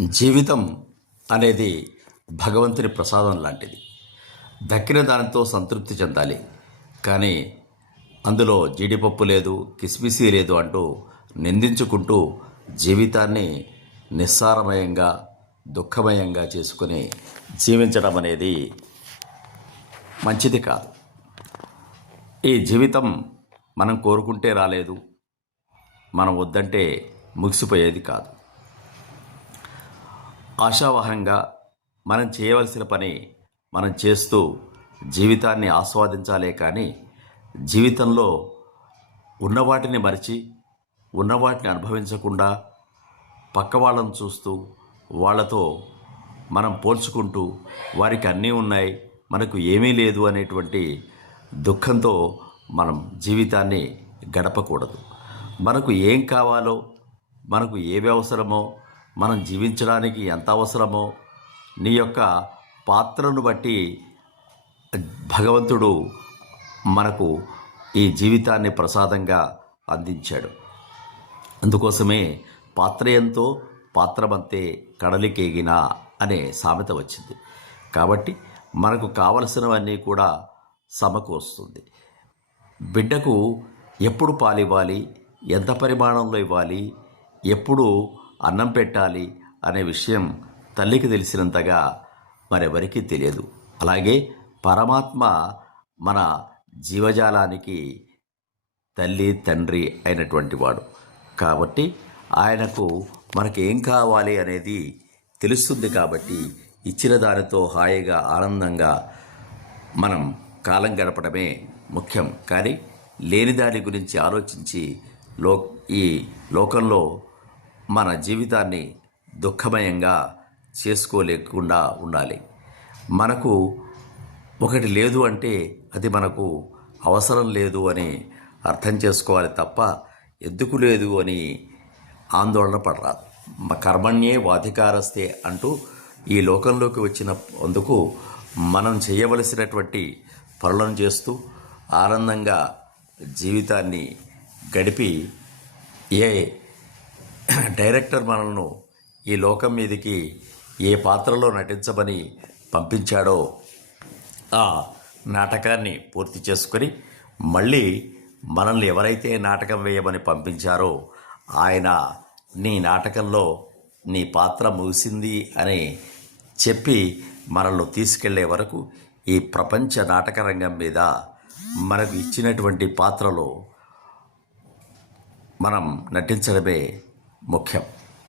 జీవితం అనేది భగవంతుని ప్రసాదం లాంటిది. దక్కిన దానితో సంతృప్తి చెందాలి. కానీ అందులో జీడిపప్పు లేదు కిస్మిసి లేదు అంటూ నిందించుకుంటూ జీవితాన్ని నిస్సారమయంగా దుఃఖమయంగా చేసుకుని జీవించడం అనేది మంచిది కాదు. ఈ జీవితం మనం కోరుకుంటే రాలేదు మనం వద్దంటే ముగిసిపోయేది కాదు. ఆశావహంగా మనం చేయవలసిన పని మనం చేస్తూ జీవితాన్ని ఆస్వాదించాలే కానీ జీవితంలో ఉన్నవాటిని మరిచి ఉన్నవాటిని అనుభవించకుండా పక్క వాళ్ళని చూస్తూ వాళ్ళతో మనం పోల్చుకుంటూ వారికి అన్నీ ఉన్నాయి మనకు ఏమీ లేదు అనేటువంటి దుఃఖంతో మనం జీవితాన్ని గడపకూడదు. మనకు ఏం కావాలో మనకు ఏవి అవసరమో మనం జీవించడానికి ఎంత అవసరమో నీ యొక్క పాత్రను బట్టి భగవంతుడు మనకు ఈ జీవితాన్ని ప్రసాదంగా అందించాడు. అందుకోసమే పాత్ర ఎంతో పాత్రమంతే కడలికేగిన అనే సామెత వచ్చింది. కాబట్టి మనకు కావలసినవన్నీ కూడా సమకూరుస్తుంది. బిడ్డకు ఎప్పుడు పాలివ్వాలి? ఎంత పరిమాణంలో ఇవ్వాలి? ఎప్పుడు అన్నం పెట్టాలి అనే విషయం తల్లికి తెలిసినంతగా మరెవరికీ తెలియదు. అలాగే పరమాత్మ మన జీవజాలానికి తల్లి తండ్రి అయినటువంటి వాడు. కాబట్టి ఆయనకు మనకి ఏం కావాలి అనేది తెలుస్తుంది కాబట్టి ఇచ్చిన దానితో హాయిగా ఆనందంగా మనం కాలం గడపడమే ముఖ్యం. కానీ లేని దాని గురించి ఆలోచించి లో ఈ లోకంలో మన జీవితాన్ని దుఃఖమయంగా చేసుకోలేకుండా ఉండాలి. మనకు ఒకటి లేదు అంటే అది మనకు అవసరం లేదు అని అర్థం చేసుకోవాలి తప్ప ఎందుకు లేదు అని ఆందోళన పడరాదు. కర్మణ్యే వాధికారస్తే అంటూ ఈ లోకంలోకి వచ్చిన అందుకు మనం చేయవలసినటువంటి పనులను చేస్తూ ఆనందంగా జీవితాన్ని గడిపి ఏ డైరెక్టర్ మనల్ని ఈ లోకం మీదకి ఏ పాత్రలో నటించమని పంపించాడో ఆ నాటకాన్ని పూర్తి చేసుకొని మళ్ళీ మనల్ని ఎవరైతే నాటకం వేయమని పంపించారో ఆయన నీ నాటకంలో నీ పాత్ర ముగిసింది అని చెప్పి మనల్ని తీసుకెళ్ళే వరకు ఈ ప్రపంచ నాటక రంగం మీద మనకు ఇచ్చినటువంటి పాత్రలో మనం నటించడమే ముఖ్యం